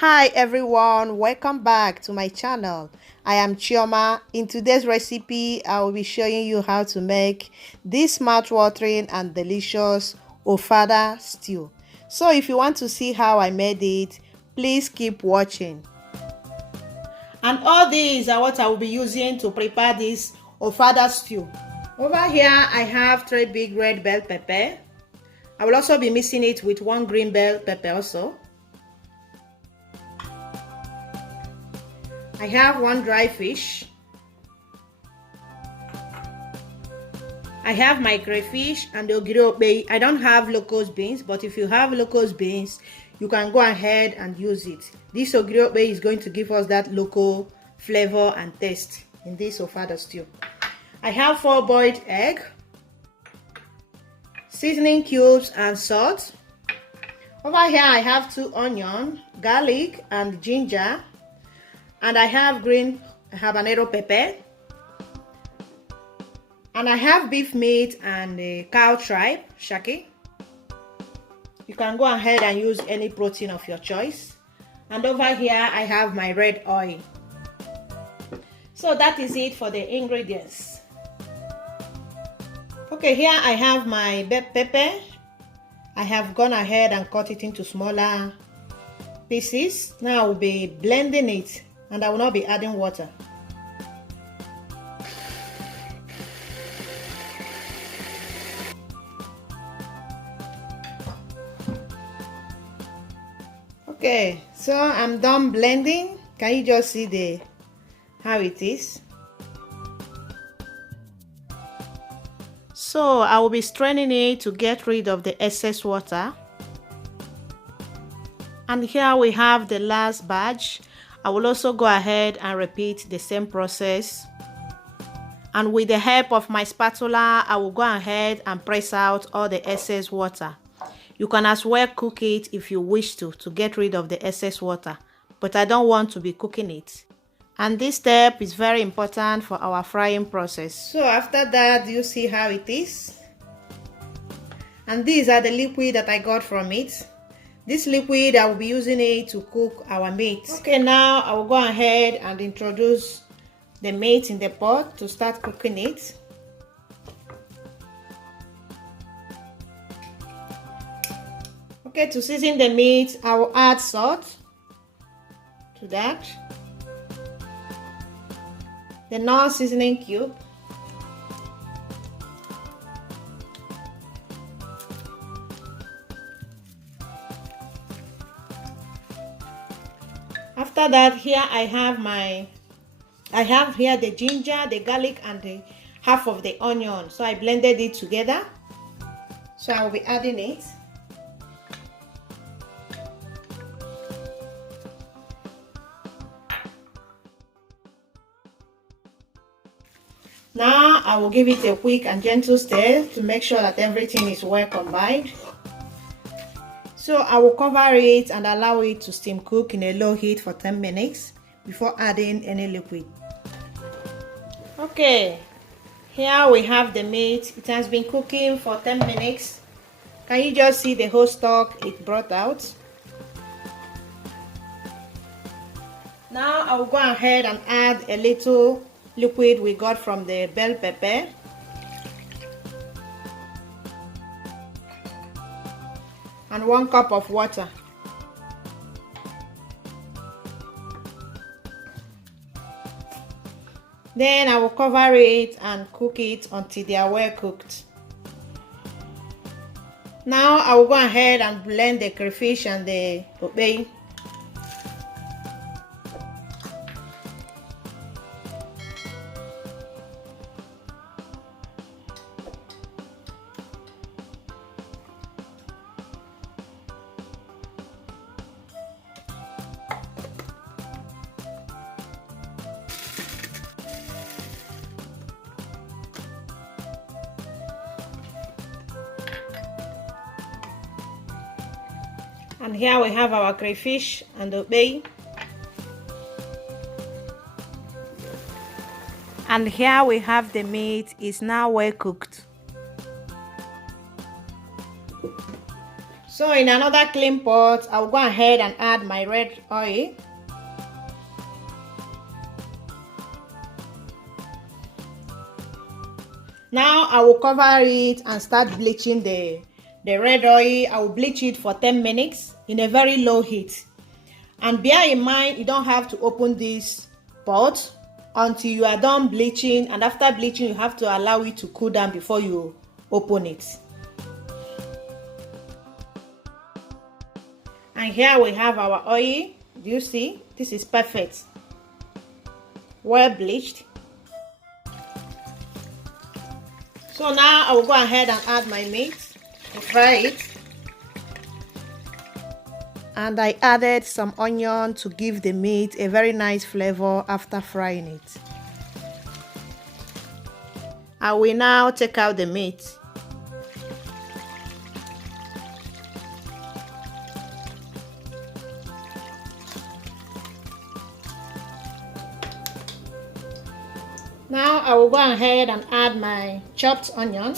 Hi everyone, welcome back to my channel. I am Chioma. In today's recipe, I will be showing you how to make this mouth-watering and delicious Ofada stew. So if you want to see how I made it, please keep watching. And all these are what I will be using to prepare this Ofada stew. Over here, I have 3 big red bell pepper. I will also be mixing it with 1 green bell pepper also. I have 1 dry fish. I have my crayfish and the ogiri. I don't have locust beans, but if you have locust beans, you can go ahead and use it. This ogiri is going to give us that local flavor and taste in this Ofada stew. I have 4 boiled eggs, seasoning cubes and salt. Over here I have 2 onions, garlic and ginger. And I have green habanero pepper. And I have beef meat and cow tripe, shaki. You can go ahead and use any protein of your choice. And over here I have my red oil. So that is it for the ingredients. Okay, here I have my pepper. I have gone ahead and cut it into smaller pieces. Now I will be blending it. And I will not be adding water. Okay, so I'm done blending. Can you just see how it is? So I will be straining it to get rid of the excess water. And here we have the last batch. I will also go ahead and repeat the same process. And with the help of my spatula, I will go ahead and press out all the excess water. You can as well cook it if you wish to get rid of the excess water. But I don't want to be cooking it. And this step is very important for our frying process. So after that, you see how it is. And these are the liquid that I got from it. This liquid, I will be using it to cook our meat. Okay, now I will go ahead and introduce the meat in the pot to start cooking it. Okay, to season the meat, I will add salt to that. The non-seasoning cube. After that, here I have here the ginger, the garlic and the half of the onion. So I blended it together. So I will be adding it. Now I will give it a quick and gentle stir to make sure that everything is well combined. So I will cover it and allow it to steam cook in a low heat for 10 minutes before adding any liquid. Okay, here we have the meat. It has been cooking for 10 minutes. Can you just see the whole stock it brought out? Now I will go ahead and add a little liquid we got from the bell pepper. And 1 cup of water. Then I will cover it and cook it until they are well cooked. Now I will go ahead and blend the crayfish and the okpei. And here we have our crayfish and okpei. And here we have the meat. It's now well cooked. So in another clean pot, I'll go ahead and add my red oil. Now I will cover it and start bleaching the red oil. I will bleach it for 10 minutes in a very low heat. And bear in mind, you don't have to open this pot until you are done bleaching, and after bleaching you have to allow it to cool down before you open it. And here we have our oil. Do you see? This is perfect. Well bleached. So now I will go ahead and add my meat to fry it. And I added some onion to give the meat a very nice flavor after frying it. I will now take out the meat. Now I will go ahead and add my chopped onion.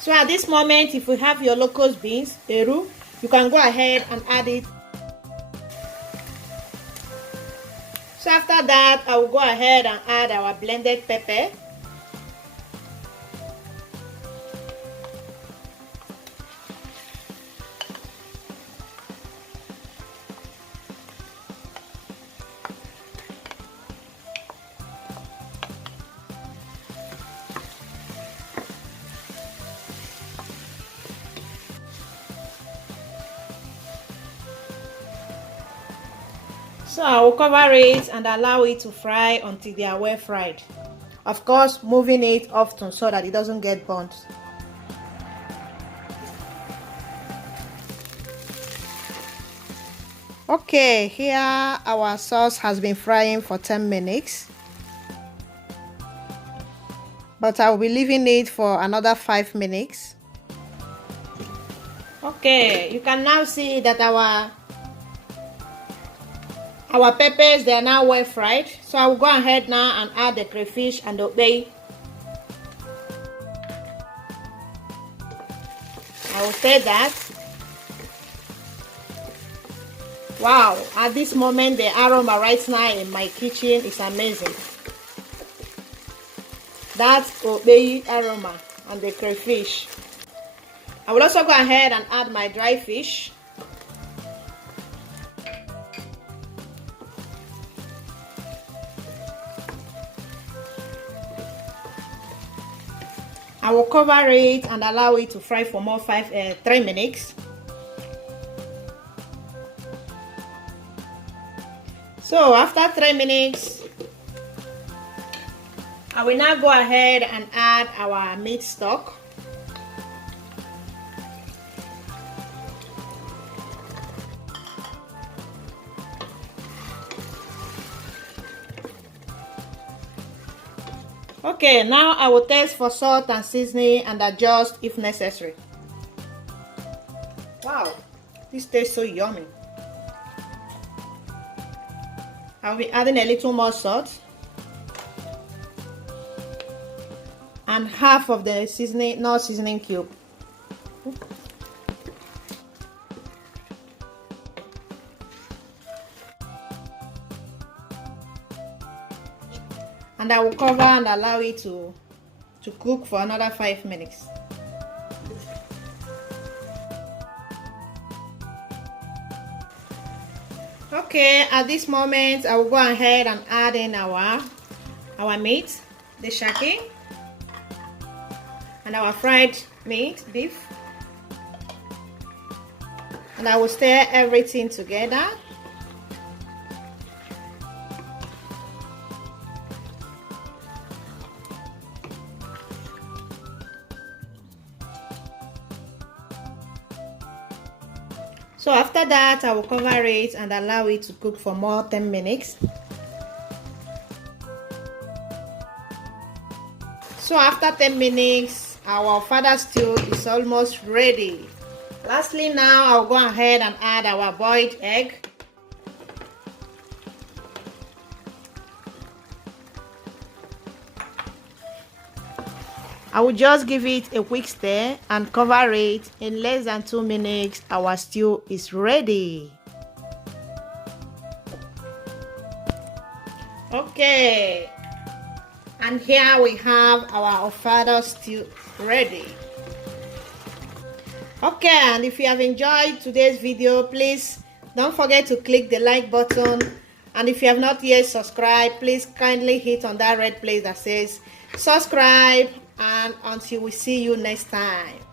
So at this moment, if you have your locust beans, eru, you can go ahead and add it. So after that, I will go ahead and add our blended pepper. So I will cover it and allow it to fry until they are well fried. Of course, moving it often so that it doesn't get burnt. Okay, here our sauce has been frying for 10 minutes. But I will be leaving it for another 5 minutes. Okay, you can now see that our peppers, they are now well fried. So I will go ahead now and add the crayfish and the okpei. I will say that. Wow, at this moment the aroma right now in my kitchen is amazing. That's okpei aroma and the crayfish. I will also go ahead and add my dry fish. I will cover it and allow it to fry for more 3 minutes. So after 3 minutes, I will now go ahead and add our meat stock. Okay, now I will taste for salt and seasoning and adjust if necessary. Wow, this tastes so yummy. I'll be adding a little more salt and half of the seasoning, not seasoning cube. And I will cover and allow it to cook for another 5 minutes. Okay, at this moment I will go ahead and add in our meat, the shaki, and our fried meat, beef, and I will stir everything together. So after that, I will cover it and allow it to cook for more 10 minutes. So after 10 minutes, our Ofada stew is almost ready. Lastly, now I'll go ahead and add our boiled egg. I will just give it a quick stir and cover it. In less than 2 minutes, our stew is ready. Okay, and here we have our Ofada stew ready. Okay, and if you have enjoyed today's video, please don't forget to click the like button, and if you have not yet subscribed, please kindly hit on that red place that says subscribe, and until we see you next time.